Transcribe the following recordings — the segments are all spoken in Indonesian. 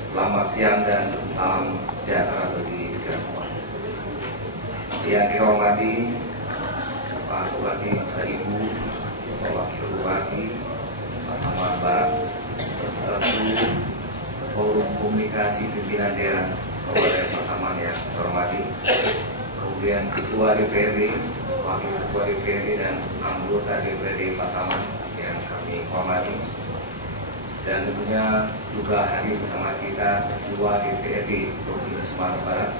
Selamat siang dan salam sejahtera bagi kita semua. Yang kita hormati Pak Bupati, Bapak Ibu, Bapak Wakil Bupati, Pak Samar Barat, beserta seluruh forum komunikasi pimpinan daerah Kabupaten Pasaman yang saya hormati, kemudian Ketua DPRD, Wakil Ketua DPRD dan anggota DPRD Pasaman yang kami hormati, dan tentunya juga hadir bersama kita Ketua DPRD Provinsi Sumatera Barat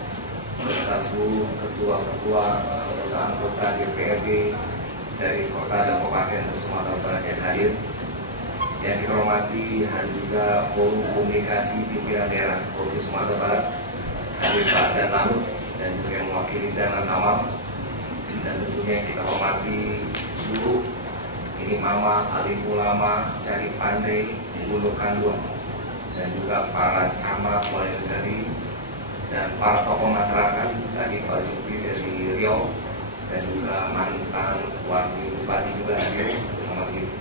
beserta seluruh ketua-ketua anggota DPRD dari kota dan kabupaten Sumatera Barat yang hadir. Yang kita hormati hadir juga forum komunikasi pimpinan daerah Provinsi Sumatera Barat, hadir Pak Danlanut dan juga yang mewakili Danlan Tamal, dan tentunya kita hormati seluruh ini Mama, alim ulama, cari pandai, Gunung Kandung, dan juga para camat, wali negari, dan para tokoh masyarakat tadi Pak Jufri dari Riau, dan juga mantan wakil bupati juga hadir bersama kita,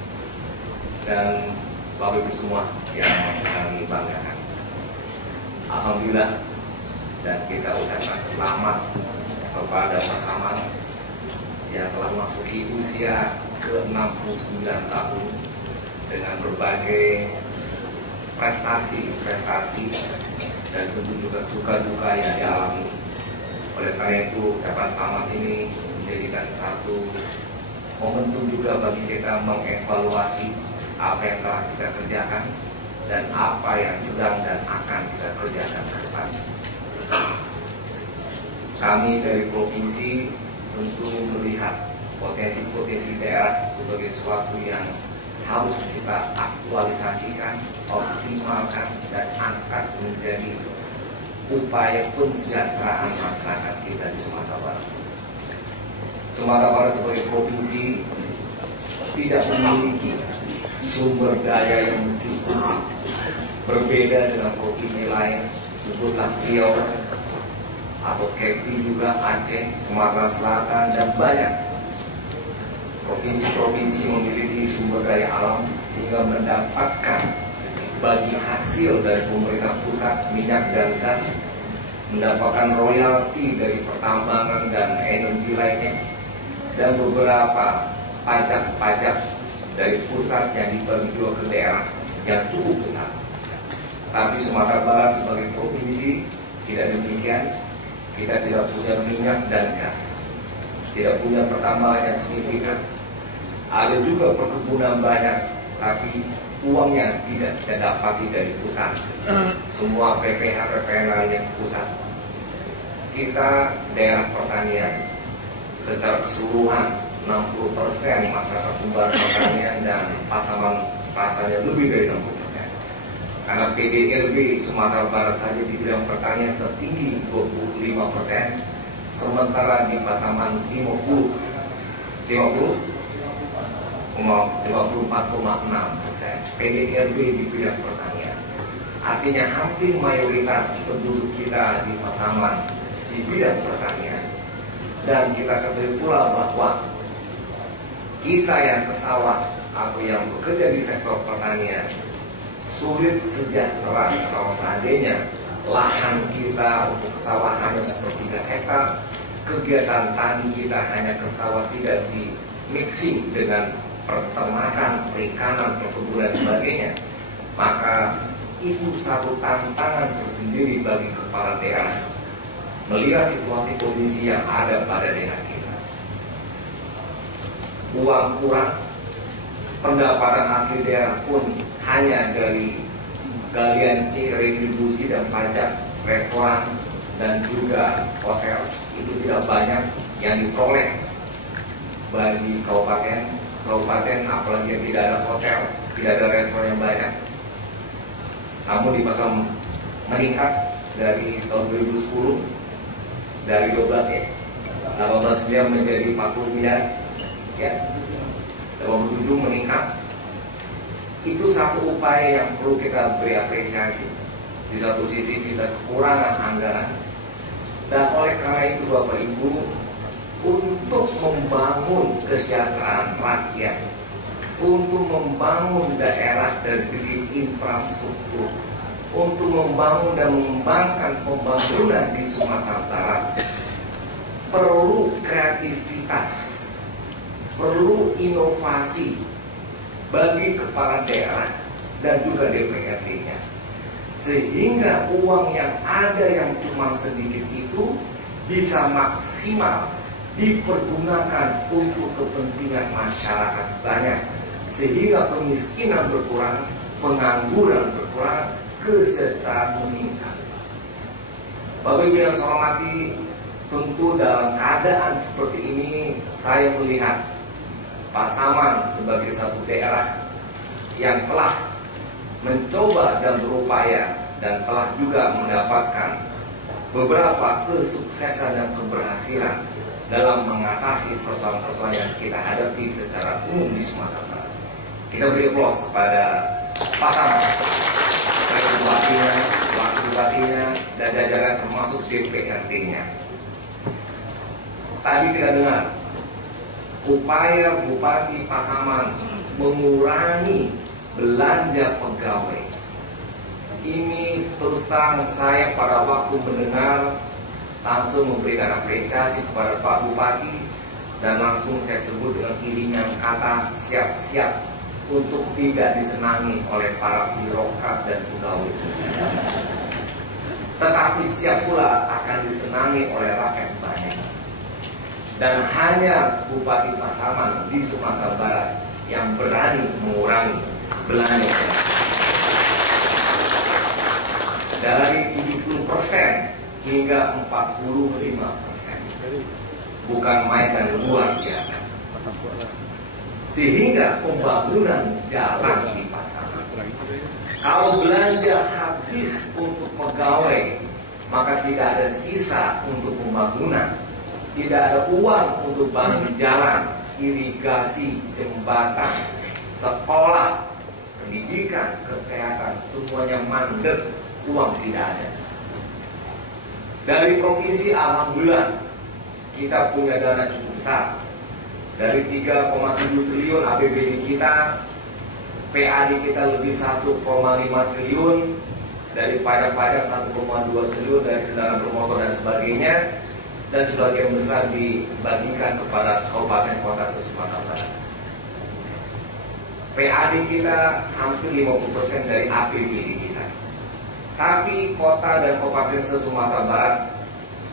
dan Bapak Ibu semua yang kami banggakan. Alhamdulillah, dan kita ucapkan selamat kepada Pasaman yang telah memasuki usia ke-69 tahun dengan berbagai prestasi dan tentu juga suka duka yang dialami. Oleh karena itu, ucapan selamat ini menjadikan satu momentum juga bagi kita mengevaluasi apa yang telah kita kerjakan dan apa yang sedang dan akan kita kerjakan ke depan. Kami dari provinsi tentu melihat potensi-potensi daerah sebagai sesuatu yang harus kita aktualisasikan, optimalkan, dan angkat menjadi upaya kesejahteraan masyarakat kita di Sumatera Barat. Sumatera Barat sebagai provinsi tidak memiliki sumber daya yang cukup, berbeda dengan provinsi lain, sebutlah Riau atau Kepri juga, Aceh, Sumatera Selatan, dan banyak provinsi-provinsi memiliki sumber daya alam sehingga mendapatkan bagi hasil dari pemerintah pusat minyak dan gas, mendapatkan royalti dari pertambangan dan energi lainnya, dan beberapa pajak-pajak dari pusat yang dibagi juga ke daerah yang cukup besar. Tapi Sumatera Barat sebagai provinsi tidak demikian. Kita tidak punya minyak dan gas, tidak punya pertambangan yang signifikan. Ada juga perkebunan banyak, tapi uangnya tidak kita dapati dari pusat. Semua PPH lainnya pusat. Kita daerah pertanian secara keseluruhan 60% masyarakat sumber pertanian, dan Pasaman rasanya lebih dari 60%. Karena PDRB Sumatera Barat saja di bidang pertanian tertinggi 25%, sementara di Pasaman 54,6% PDRB di bidang pertanian. Artinya hampir mayoritas penduduk kita di Pasaman di bidang pertanian. Dan kita ketahui pula bahwa kita yang ke sawah atau yang bekerja di sektor pertanian sulit sejahtera kalau seandainya lahan kita untuk sawah hanya sepertiga hektar, kegiatan tani kita hanya ke sawah, tidak di mixing dengan peternakan, perikanan, perkebunan, sebagainya. Maka itu satu tantangan tersendiri bagi kepala daerah melihat situasi kondisi yang ada pada daerah kita. Uang kurang, pendapatan asli daerah pun hanya dari galian C, retribusi dan pajak restoran dan juga hotel, itu tidak banyak yang diperoleh bagi kabupaten, apalagi yang tidak ada hotel, tidak ada restoran yang banyak. Namun di Pasaman meningkat dari tahun 2010 dari 12 ya, 18 miliar menjadi 40 miliar ya, 87 meningkat. Itu satu upaya yang perlu kita beri apresiasi. Di satu sisi kita kekurangan anggaran, dan oleh karena itu Bapak Ibu, untuk membangun kesejahteraan rakyat, untuk membangun daerah dari segi infrastruktur, untuk membangun dan mengembangkan pembangunan di Sumatera Barat, perlu kreativitas, perlu inovasi bagi kepala daerah dan juga DPRD-nya, sehingga uang yang ada yang cuma sedikit itu bisa maksimal dipergunakan untuk kepentingan masyarakat banyak, sehingga kemiskinan berkurang, pengangguran berkurang, kesejahteraan meningkat. Bapak Ibu yang saya hormati, tentu dalam keadaan seperti ini saya melihat Pasaman sebagai satu daerah yang telah mencoba dan berupaya dan telah juga mendapatkan beberapa kesuksesan dan keberhasilan dalam mengatasi persoalan-persoalan yang kita hadapi secara umum di Sumatera Barat. Kita beri aplaus kepada Pasaman, baik bupatinya, wakil bupatinya, dan jajaran termasuk DPRD-nya. Tadi kita dengar upaya Bupati Pasaman mengurangi belanja pegawai. Ini terus terang saya pada waktu mendengar langsung memberikan apresiasi kepada Pak Bupati, dan langsung saya sebut dengan iringan kata siap-siap untuk tidak disenangi oleh para birokrat dan pegawai saja, tetapi siap pula akan disenangi oleh rakyat banyak. Dan hanya Bupati Pasaman di Sumatera Barat yang berani mengurangi belanja dari 70% hingga 45%. Bukan main dan luar biasa. Sehingga pembangunan jalan di Pasaman, kalau belanja habis untuk pegawai, maka tidak ada sisa untuk pembangunan. Tidak ada uang untuk bangun jalan, irigasi, jembatan, sekolah, pendidikan, kesehatan, semuanya mandek, uang tidak ada. Dari provinsi alhamdulillah kita punya dana cukup besar. Dari 3,7 triliun APBD kita, PAD kita lebih 1,5 triliun, dari pajak-pajak 1,2 triliun dari kendaraan bermotor dan sebagainya, dan sebagian besar dibagikan kepada kabupaten kota se-Sumatera Barat. PAD kita hampir 50% dari APBD kita. Tapi kota dan kabupaten se-Sumatera Barat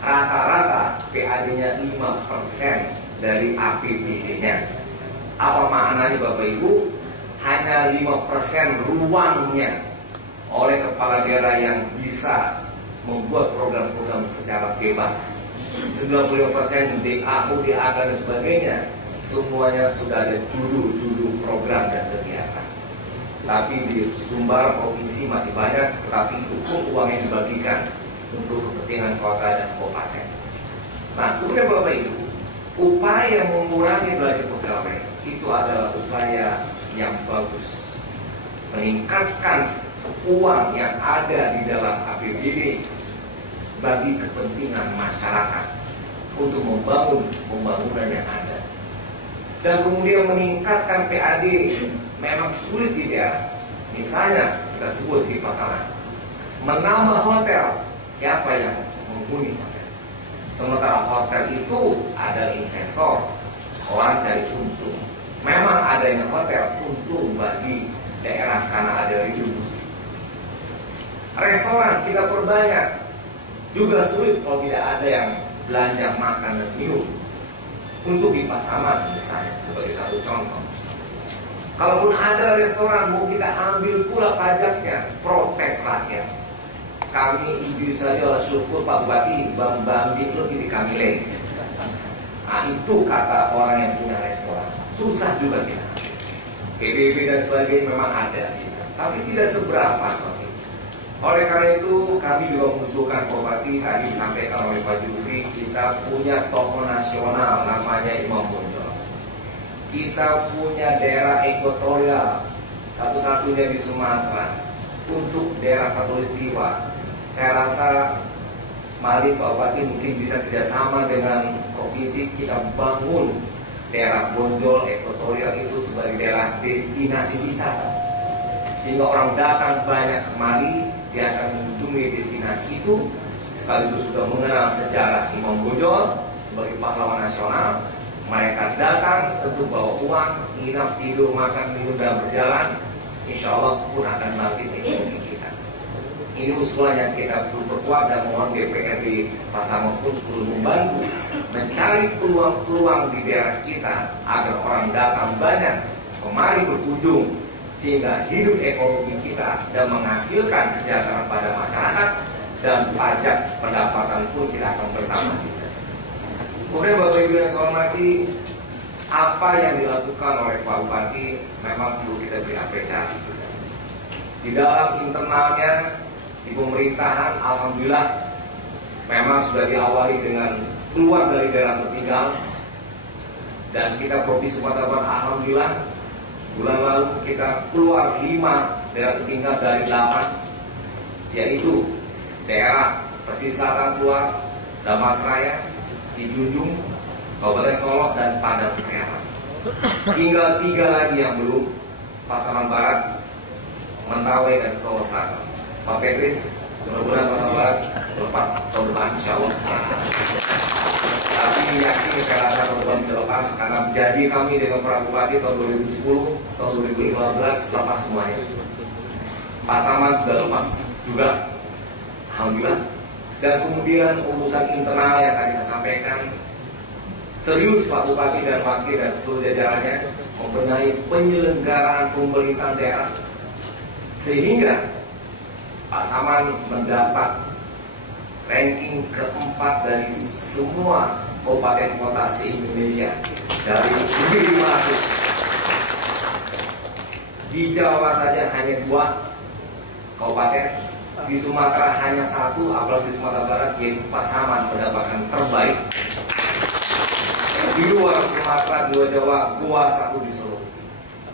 rata-rata PAD-nya 5% dari APBD-nya. Apa maknanya Bapak Ibu? Hanya 5% ruangnya oleh kepala daerah yang bisa membuat program-program secara bebas. 95% DAU, DAK dan sebagainya, semuanya sudah ada judul-judul program dan kegiatan. Tapi di Sumbar provinsi masih banyak, tetapi itu pun uangnya dibagikan untuk kepentingan kota dan kabupaten. Nah, kemudian Bapak Ibu, upaya mengurangi belanja pegawai itu adalah upaya yang bagus, meningkatkan uang yang ada di dalam APBD bagi kepentingan masyarakat untuk membangun pembangunan yang ada, dan kemudian meningkatkan PAD. Memang sulit di daerah, misalnya kita sebut di Pasaman, menambah hotel, siapa yang menghuni hotel? Sementara hotel itu ada investor, orang cari untung. Memang adanya hotel untung bagi daerah karena ada retribusi. Restoran kita perbanyak, juga sulit kalau tidak ada yang belanja makan dan minum. Untuk di Pasaman misalnya sebagai satu contoh, kalaupun ada restoran mau kita ambil pula pajaknya, protes rakyat. Kami ibu saja lah syukur Pak Bupati, bambi lo di kami lagi. Nah, itu kata orang yang punya restoran. Susah juga kita. PBB dan sebagainya memang ada bisa, tapi tidak seberapa. Oleh karena itu kami juga mengusulkan Pak Bupati, tadi disampaikan oleh Pak Jufri, kita punya tokoh nasional namanya Imam Bonjol. Kita punya daerah ekuatorial satu-satunya di Sumatera untuk daerah khatulistiwa. Saya rasa mari Pak Bupati mungkin bisa kerjasama dengan provinsi, kita bangun daerah Bonjol, Ekotorial itu sebagai daerah destinasi wisata, sehingga orang datang banyak kemari, dia akan mengunjungi destinasi itu, sekaligus sudah mengenal sejarah Imam Bonjol sebagai pahlawan nasional. Mereka datang tentu bawa uang, nginap, tidur, makan, minum, dan berjalan. Insya Allah pun akan bangkit ekonomi kita. Ini usulan yang kita perlu perkuat, dan mohon DPRD Pasaman pun perlu membantu mencari peluang-peluang di daerah kita agar orang datang banyak kemari berkunjung, sehingga hidup ekonomi kita dan menghasilkan kesejahteraan pada masyarakat, dan pajak pendapatan pun tidak akan bertambah. Kemudian Bapak Ibu yang saya hormati, apa yang dilakukan oleh Pak Bupati memang perlu kita beri apresiasi juga. Di dalam internalnya, di pemerintahan, alhamdulillah memang sudah diawali dengan keluar dari daerah tertinggal, dan kita Provinsi Sumatera Barat alhamdulillah bulan lalu kita keluar 5 daerah tertinggal dari 8, yaitu daerah Pesisir Selatan keluar, Damasraya, Sijunjung, Kabupaten Solok, dan Padang Merah. Tinggal 3 lagi yang belum, Pasaman Barat, Mentawai, dan Solo Selatan. Pak Petris, mudah-mudahan Pasaman Barat lepas tahun depan, insya Allah. Tapi yakin saya rasa tahun depan bisa lepas, karena janji kami dengan Pak Bupati tahun 2010, tahun 2015 lepas semuanya. Pasaman sudah lepas juga, alhamdulillah. Dan kemudian urusan internal yang tadi saya sampaikan, serius Pak Bupati dan Wakil dan seluruh jajarannya membenahi penyelenggaraan pemerintahan daerah, sehingga Pasaman mendapat ranking keempat dari semua kabupaten kota se-Indonesia dari lebih 500. Di Jawa saja hanya 2 kabupaten. Di Sumatera hanya 1, apalagi di Sumatera Barat, yaitu Pasaman mendapatkan terbaik. Di luar Sumatera, 2 Jawa, 1 di Sulawesi.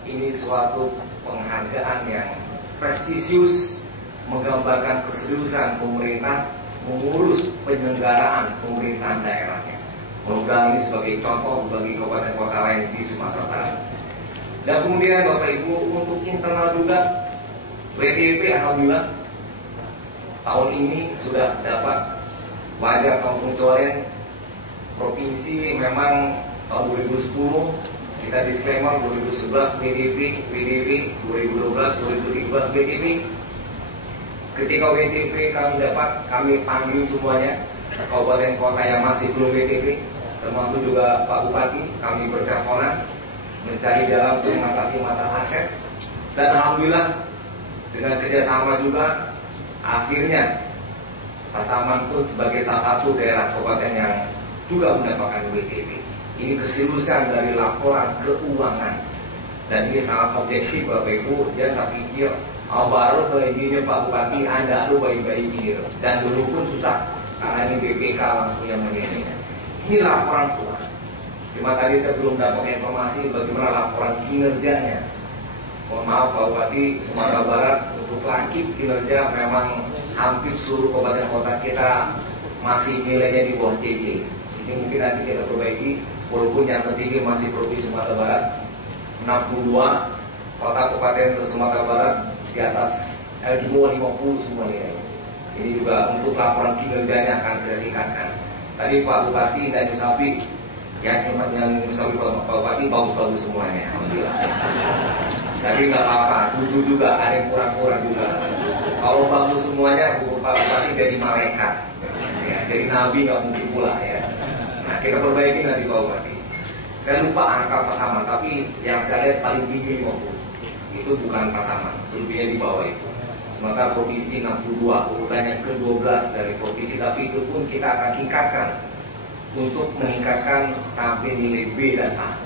Ini suatu penghargaan yang prestisius, menggambarkan keseriusan pemerintah mengurus penyelenggaraan pemerintahan daerahnya. Mudah-mudahan ini sebagai contoh bagi kabupaten kota lain di Sumatera Barat. Dan kemudian Bapak Ibu, untuk internal juga, WTP alhamdulillah tahun ini sudah dapat wajar kampung Coren provinsi. Memang tahun 2010 kita disclaimer, 2011 PDP, 2012, 2013 BTP. Ketika WTP kami dapat, kami panggil semuanya kabupaten kota yang masih belum WTP, termasuk juga Pak Bupati. Kami berteleponan mencari jalan untuk mengatasi masalah aset, dan alhamdulillah dengan kerjasama juga akhirnya Pasaman pun sebagai salah satu daerah kabupaten yang juga mendapatkan WTP. Ini keseriusan dari laporan keuangan, dan ini sangat objektif Bapak Ibu. Dan saya pikir baru bayinya Pak Bupati, Anda lu bayi-bayi gini, dan dulu pun susah karena ini BPK langsung yang menilainya. Ini laporan keuangan. Cuma tadi saya belum dapat informasi bagaimana laporan kinerjanya. Mohon maaf Pak Bupati, Sumatera Barat untuk laki kinerja memang hampir seluruh kabupaten kota kita masih nilainya di bawah CC. Ini mungkin nanti kita perbaiki, walaupun yang tertinggi masih Provinsi Sumatera Barat 62, kota kabupaten Sumatera Barat di atas di bawah 50 semua nilainya. Ini juga untuk laporan kinerjanya akan kita tingkatkan. Tadi Pak Bupati dan Yusafi, yang Yusafi Pak Bupati bagus-bagus semuanya, alhamdulillah. Tapi nggak apa-apa, dulu juga ada yang kurang-kurang juga. Kalau bagus semuanya, Pak Bupati jadi malaikat, ya, jadi nabi nggak mungkin pula ya. Nah kita perbaiki nanti Pak Bupati. Saya lupa angka Pasaman, tapi yang saya lihat paling tinggi 50. Itu bukan Pasaman, selebihnya di bawah itu. Sementara provinsi 62, urutannya ke-12 dari provinsi, tapi itu pun kita akan tingkatkan untuk meningkatkan sampai nilai B dan A.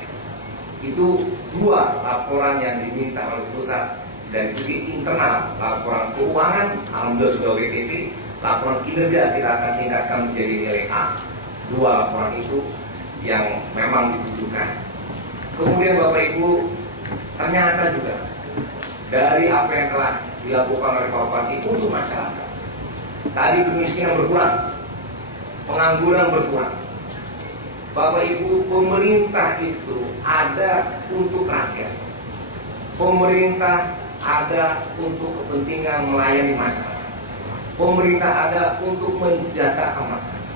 Itu 2 laporan yang diminta oleh pusat. Dari segi internal, laporan keuangan alhamdulillah sudah WTP, laporan kinerja kita akan tingkatkan menjadi nilai A. 2 laporan itu yang memang dibutuhkan. Kemudian Bapak Ibu, ternyata juga dari apa yang telah dilakukan oleh Pak Bupati untuk masyarakat, tadi kemiskinan berkurang, pengangguran berkurang, Bapak Ibu, pemerintah itu ada untuk rakyat. Pemerintah ada untuk kepentingan melayani masyarakat. Pemerintah ada untuk mensejahterakan masyarakat.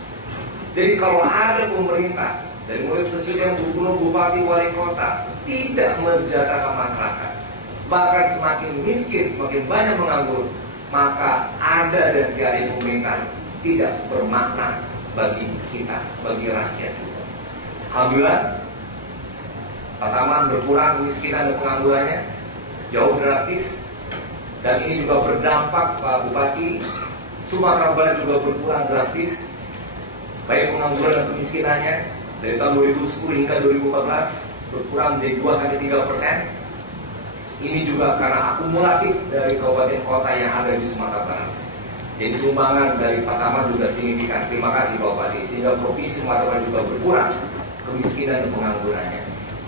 Jadi kalau ada pemerintah dari mulai presiden, gubernur, bupati, wali kota tidak mensejahterakan masyarakat, bahkan semakin miskin, semakin banyak menganggur, maka ada dan tiada pemerintah tidak bermakna bagi kita, bagi rakyat kita. Alhamdulillah, Pasaman berkurang kemiskinan dan penganggurannya jauh drastis, dan ini juga berdampak, Pak Bupati, Sumatera Barat juga berkurang drastis, baik pengangguran dan kemiskinannya dari tahun 2010 hingga 2014 berkurang dari 2-3%. Ini juga karena akumulatif dari kabupaten kota yang ada di Sumatera Barat. Jadi sumbangan dari Pasaman juga signifikan. Terima kasih Pak Bupati, sehingga provinsi Sumatera Barat juga berkurang kemiskinan dan penganggurannya.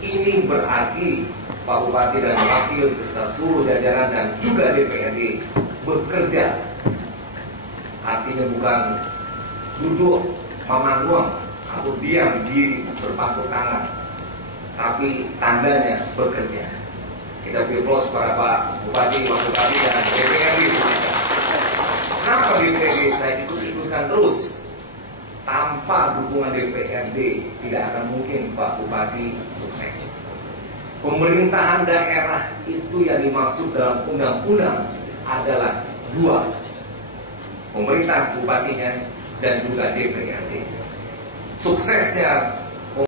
Ini berarti Pak Bupati dan Wakil beserta seluruh jajaran dan juga DPRD bekerja. Artinya bukan duduk memanduang atau diam diri berpangku tangan, tapi tandanya bekerja. Kita beri aplaus kepada Pak Bupati, Pak Bupati dan DPRD. Kenapa DPRD saya ikut-ikutkan terus? Tanpa dukungan DPRD tidak akan mungkin Pak Bupati sukses. Pemerintahan daerah itu yang dimaksud dalam undang-undang adalah dua, pemerintah bupatinya dan juga DPRD. Suksesnya